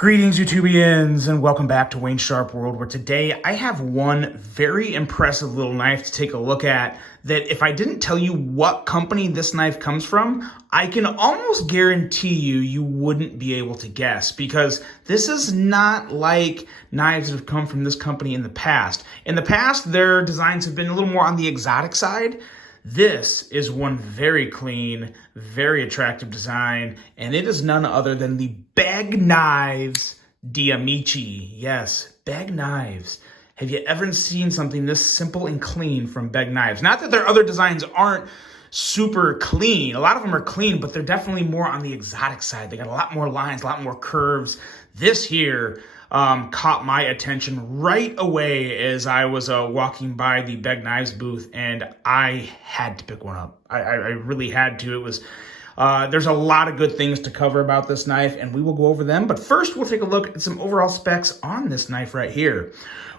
Greetings, YouTubians, and welcome back to Wayne's Sharp World, where today I have one very impressive little knife to take a look at that if I didn't tell you what company this knife comes from, I can almost guarantee you wouldn't be able to guess, because this is not like knives that have come from this company in the past. In the past, their designs have been a little more on the exotic side. This is one very clean, very attractive design, and it is none other than the Bag Knives Diamici. Yes, Bag Knives. Have you ever seen something this simple and clean from Bag Knives? Not that their other designs aren't super clean. A lot of them are clean, but they're definitely more on the exotic side. They got a lot more lines, a lot more curves. This here caught my attention right away as I was walking by the Bag Knives booth, and I had to pick one up. I really had to. It was there's a lot of good things to cover about this knife, and we will go over them. But first, we'll take a look at some overall specs on this knife right here.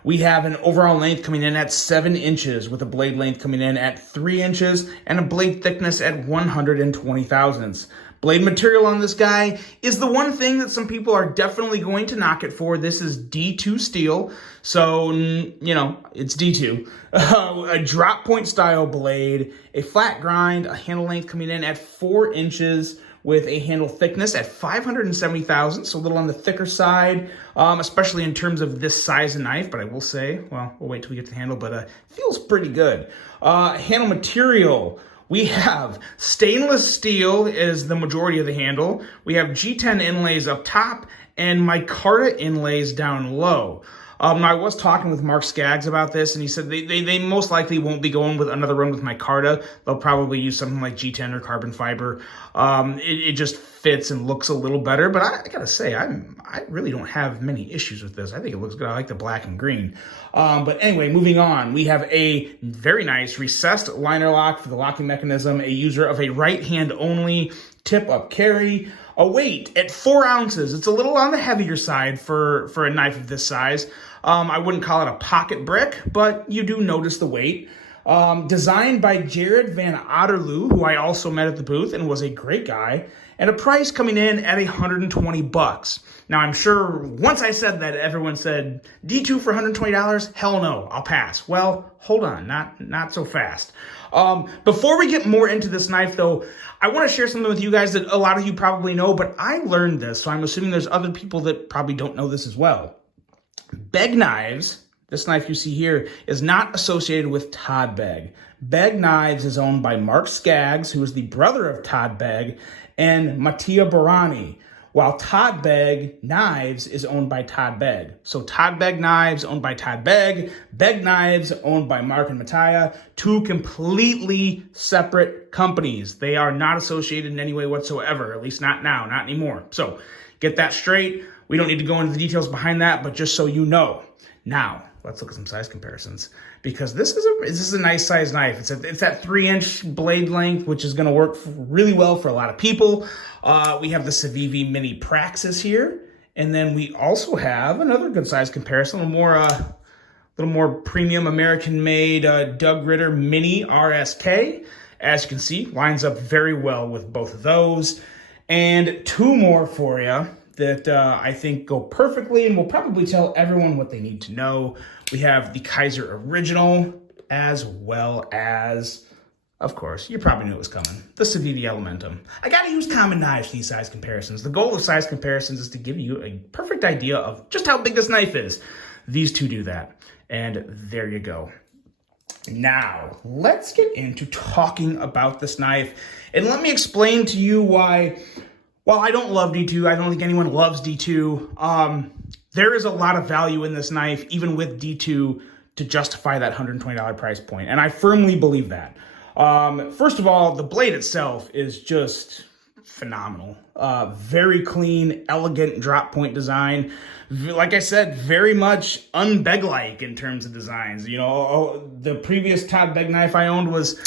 We have an overall length coming in at 7 inches, with a blade length coming in at 3 inches, and a blade thickness at 120 thousandths. Blade material on this guy is the one thing that some people are definitely going to knock it for. This is D2 steel, so, you know, it's D2. A drop point style blade, a flat grind, a handle length coming in at 4 inches, with a handle thickness at 570 thousandths, so a little on the thicker side, especially in terms of this size of knife. But I will say, well, we'll wait till we get to the handle, but it feels pretty good. Handle material. We have stainless steel is the majority of the handle. We have G10 inlays up top and micarta inlays down low. I was talking with Mark Skaggs about this, and he said they most likely won't be going with another run with micarta. They'll probably use something like G10 or carbon fiber. It just fits and looks a little better, but I gotta say, I really don't have many issues with this. I think it looks good. I like the black and green. But anyway, moving on, we have a very nice recessed liner lock for the locking mechanism, a user of a right hand only tip-up carry, a weight at 4 ounces. It's a little on the heavier side for a knife of this size. I wouldn't call it a pocket brick, but you do notice the weight. Designed by Jared Van Otterloo, who I also met at the booth and was a great guy, and a price coming in at $120. Now, I'm sure once I said that, everyone said, D2 for $120? Hell no, I'll pass. Well, hold on, not so fast. Before we get more into this knife, though, I want to share something with you guys that a lot of you probably know, but I learned this, so I'm assuming there's other people that probably don't know this as well. Bag Knives, this knife you see here, is not associated with Todd Begg. Bag Knives is owned by Mark Skaggs, who is the brother of Todd Begg, and Mattia Barani, while Todd Begg Knives is owned by Todd Begg. So Todd Begg Knives owned by Todd Begg, Begg Knives owned by Mark and Mattia, two completely separate companies. They are not associated in any way whatsoever, at least not now, not anymore. So get that straight. We don't need to go into the details behind that, but just so you know. Now, let's look at some size comparisons, because this is a nice size knife. It's that 3-inch blade length, which is going to work really well for a lot of people. We have the Civivi Mini Praxis here, and then we also have another good size comparison, a little more premium American-made Doug Ritter Mini RSK. As you can see, lines up very well with both of those, and two more for you that I think go perfectly and will probably tell everyone what they need to know. We have the Kaiser Original, as well as, of course, you probably knew it was coming, the Civivi Elementum. I gotta use common knives for these size comparisons. The goal of size comparisons is to give you a perfect idea of just how big this knife is. These two do that, and there you go. Now, let's get into talking about this knife, and let me explain to you why. While I don't love D2, I don't think anyone loves D2, there is a lot of value in this knife, even with D2, to justify that $120 price point, and I firmly believe that. First of all, the blade itself is just phenomenal. Very clean, elegant drop point design. Like I said, very much un-Begg-like in terms of designs. You know, the previous Todd Begg knife I owned was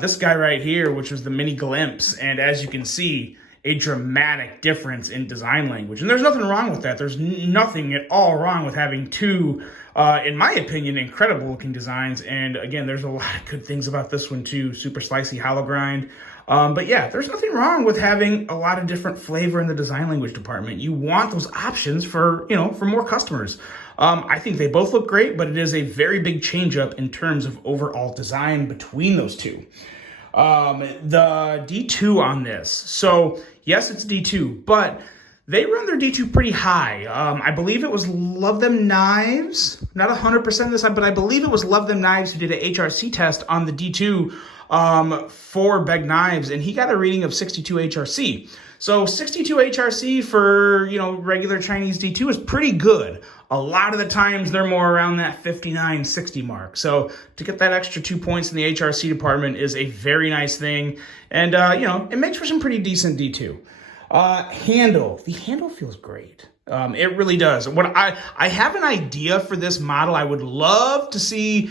this guy right here, which was the Mini Glimpse, and as you can see, a dramatic difference in design language. And there's nothing wrong with that. There's nothing at all wrong with having two, in my opinion, incredible looking designs. And again, there's a lot of good things about this one too. Super slicey hollow grind. But yeah, there's nothing wrong with having a lot of different flavor in the design language department. You want those options for, for more customers. I think they both look great, but it is a very big change up in terms of overall design between those two. The D2 on this. So yes, it's D2, but they run their D2 pretty high. I believe it was Love Them Knives, not 100% this time, but I believe it was Love Them Knives who did an HRC test on the D2 for Beg Knives, and he got a reading of 62 HRC. So 62 HRC for, regular Chinese D2 is pretty good. A lot of the times they're more around that 59, 60 mark. So to get that extra 2 points in the HRC department is a very nice thing. And, it makes for some pretty decent D2. Handle. The handle feels great. It really does. What I have an idea for this model. I would love to see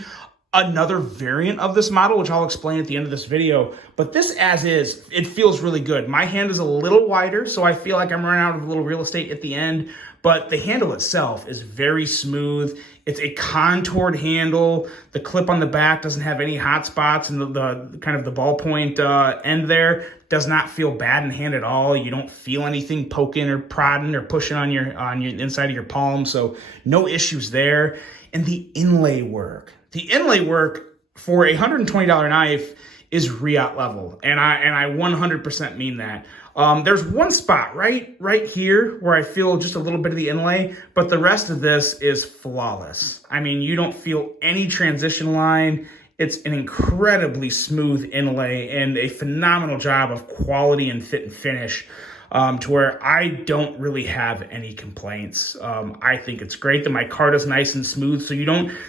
another variant of this model, which I'll explain at the end of this video. But this as is, it feels really good. My hand is a little wider, so I feel like I'm running out of a little real estate at the end. But the handle itself is very smooth. It's a contoured handle. The clip on the back doesn't have any hot spots, and the kind of the ballpoint end there does not feel bad in hand at all. You don't feel anything poking or prodding or pushing on your inside of your palm, so no issues there. And the inlay work. The inlay work for a $120 knife is Riot level, and I 100% mean that. There's one spot right here where I feel just a little bit of the inlay, but the rest of this is flawless. I mean, you don't feel any transition line. It's an incredibly smooth inlay and a phenomenal job of quality and fit and finish, to where I don't really have any complaints. I think it's great. The micarta's nice and smooth, so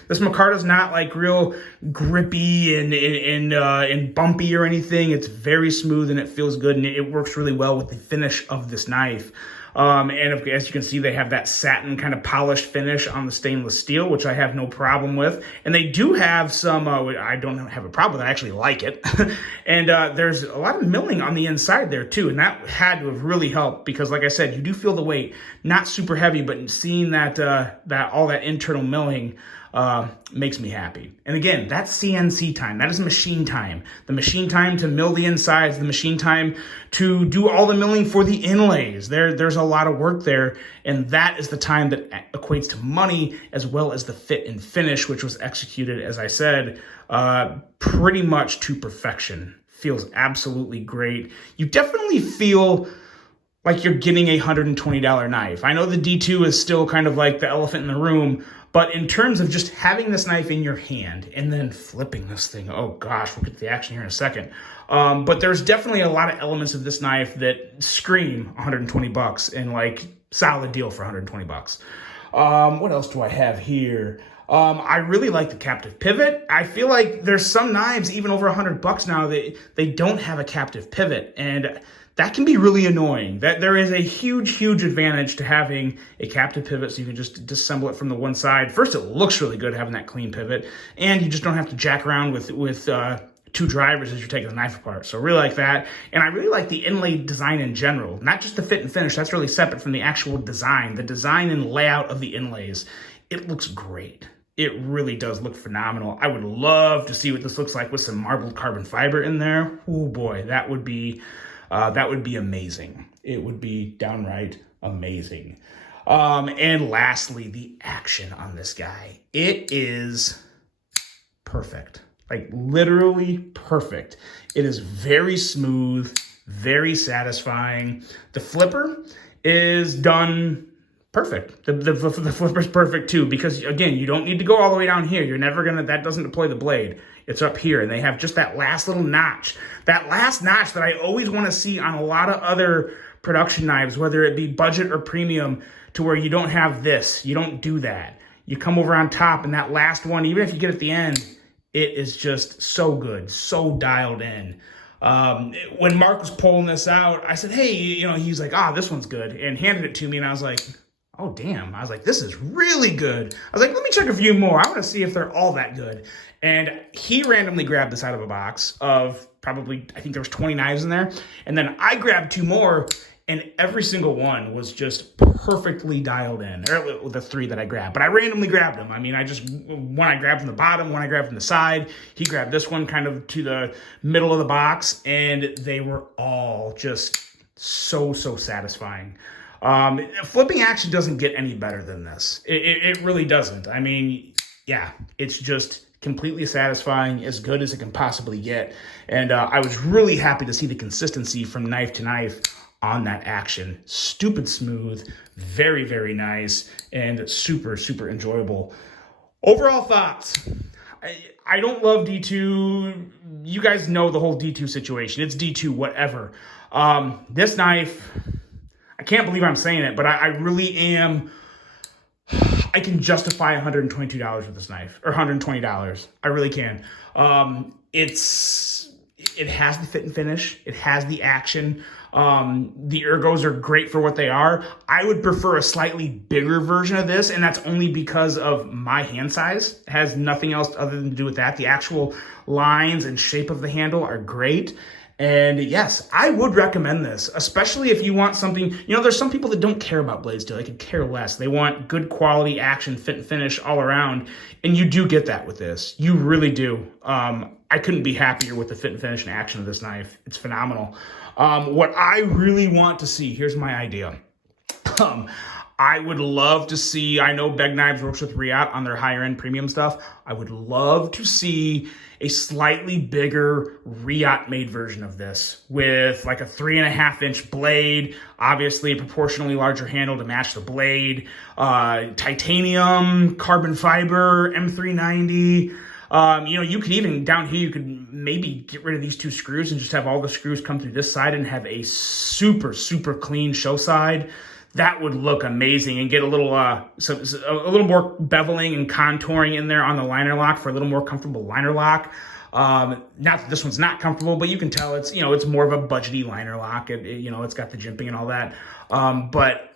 this micarta's not like real grippy and bumpy or anything. It's very smooth and it feels good, and it works really well with the finish of this knife. And as you can see, they have that satin kind of polished finish on the stainless steel, which I have no problem with. And they do have some, I don't have a problem with it, I actually like it. And there's a lot of milling on the inside there too. And that had to have really helped because, like I said, you do feel the weight, not super heavy, but seeing that all that internal milling makes me happy. And again, that's CNC time. That is machine time. The machine time to mill the insides, the machine time to do all the milling for the inlays. There's a lot of work there, and that is the time that equates to money as well as the fit and finish, which was executed, as I said, pretty much to perfection. Feels absolutely great. You definitely feel like you're getting a $120 knife. I know the D2 is still kind of like the elephant in the room, but in terms of just having this knife in your hand and then flipping this thing, oh gosh, we'll get to the action here in a second. But there's definitely a lot of elements of this knife that scream $120 and like solid deal for $120. What else do I have here? I really like the captive pivot. I feel like there's some knives even over $100 now that they don't have a captive pivot, and that can be really annoying. That there is a huge advantage to having a captive pivot, so you can just disassemble it from the one side. First, it looks really good having that clean pivot, and you just don't have to jack around with two drivers as you're taking the knife apart. So I really like that. And I really like the inlay design in general, not just the fit and finish. That's really separate from the actual design. The design and layout of the inlays, it looks great. It really does look phenomenal. I would love to see what this looks like with some marbled carbon fiber in there. Oh boy, that would be amazing. It would be downright amazing. And lastly, the action on this guy. It is perfect. Like literally perfect. It is very smooth, very satisfying. The flipper is done perfect. The flipper's perfect too, because again, you don't need to go all the way down here. That doesn't deploy the blade. It's up here, and they have just that last little notch. That last notch that I always want to see on a lot of other production knives, whether it be budget or premium, to where you don't have this. You don't do that. You come over on top, and that last one, even if you get at the end, it is just so good, so dialed in. When Mark was pulling this out, I said, hey, he's like, this one's good, and handed it to me, and I was like, oh, damn. I was like, this is really good. I was like, let me check a few more. I want to see if they're all that good. And he randomly grabbed this out of a box of probably, I think there was 20 knives in there. And then I grabbed two more, and every single one was just perfectly dialed in, or the 3 that I grabbed. But I randomly grabbed them. I mean, one I grabbed from the bottom, one I grabbed from the side. He grabbed this one kind of to the middle of the box, and they were all just so satisfying. Flipping action doesn't get any better than this. It really doesn't. I mean, yeah, it's just completely satisfying, as good as it can possibly get. And I was really happy to see the consistency from knife to knife on that action. Stupid smooth, very nice, and super enjoyable. Overall thoughts. I don't love D2. You guys know the whole D2 situation. It's D2, whatever. This knife, I can't believe I'm saying it, but I really am. I can justify $122 with this knife, or $120. I really can. It has the fit and finish. It has the action. The ergos are great for what they are. I would prefer a slightly bigger version of this, and that's only because of my hand size. It has nothing else other than to do with that. The actual lines and shape of the handle are great. And yes, I would recommend this, especially if you want something, there's some people that don't care about blade steel. They could care less. They want good quality action, fit and finish all around. And you do get that with this. You really do. I couldn't be happier with the fit and finish and action of this knife. It's phenomenal. What I really want to see, here's my idea. I would love to see, I know Beg Knives works with Riot on their higher end premium stuff. I would love to see a slightly bigger Riot made version of this with like a 3.5-inch blade, obviously a proportionally larger handle to match the blade, titanium, carbon fiber, M390. You could even down here, you could maybe get rid of these 2 screws and just have all the screws come through this side and have a super clean show side. That would look amazing, and get a little more beveling and contouring in there on the liner lock for a little more comfortable liner lock. Not that this one's not comfortable, but you can tell it's more of a budgety liner lock. It's got the jimping and all that. But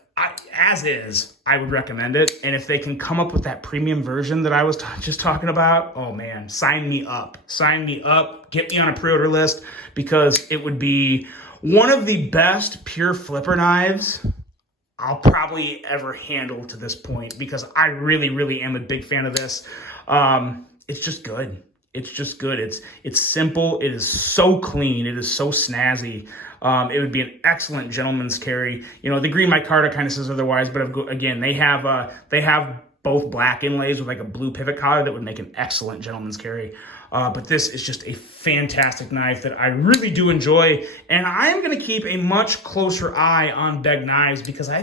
as is, I would recommend it. And if they can come up with that premium version that I was just talking about, oh man, sign me up. Sign me up. Get me on a pre-order list, because it would be one of the best pure flipper knives I'll probably ever handle to this point, because I really am a big fan of this. It's just good. It's just good. It's simple. It is so clean. It is so snazzy. It would be an excellent gentleman's carry. The green micarta kind of says otherwise, but again, they have both black inlays with like a blue pivot collar that would make an excellent gentleman's carry. But this is just a fantastic knife that I really do enjoy. And I'm going to keep a much closer eye on Beg Knives, because I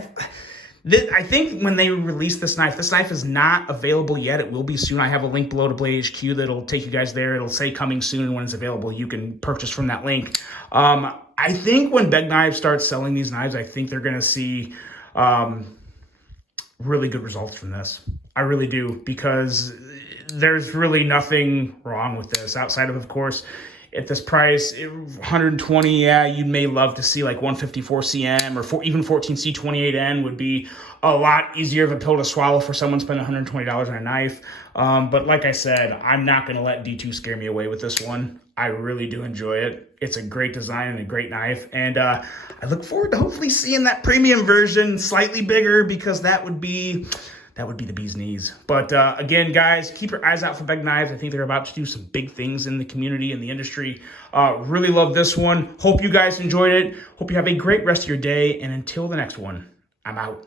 think when they release this knife is not available yet. It will be soon. I have a link below to Blade HQ that'll take you guys there. It'll say coming soon, and when it's available, you can purchase from that link. I think when Beg Knives starts selling these knives, I think they're going to see really good results from this. I really do, because there's really nothing wrong with this outside of course, at this price, 120, yeah, you may love to see like 154 CM or even 14C28N would be a lot easier of a pill to swallow for someone spending $120 on a knife. But like I said, I'm not going to let D2 scare me away with this one. I really do enjoy it. It's a great design and a great knife. And I look forward to hopefully seeing that premium version slightly bigger, because that would be the bee's knees. But again, guys, keep your eyes out for Beg Knives. I think they're about to do some big things in the community and the industry. Really love this one. Hope you guys enjoyed it. Hope you have a great rest of your day. And until the next one, I'm out.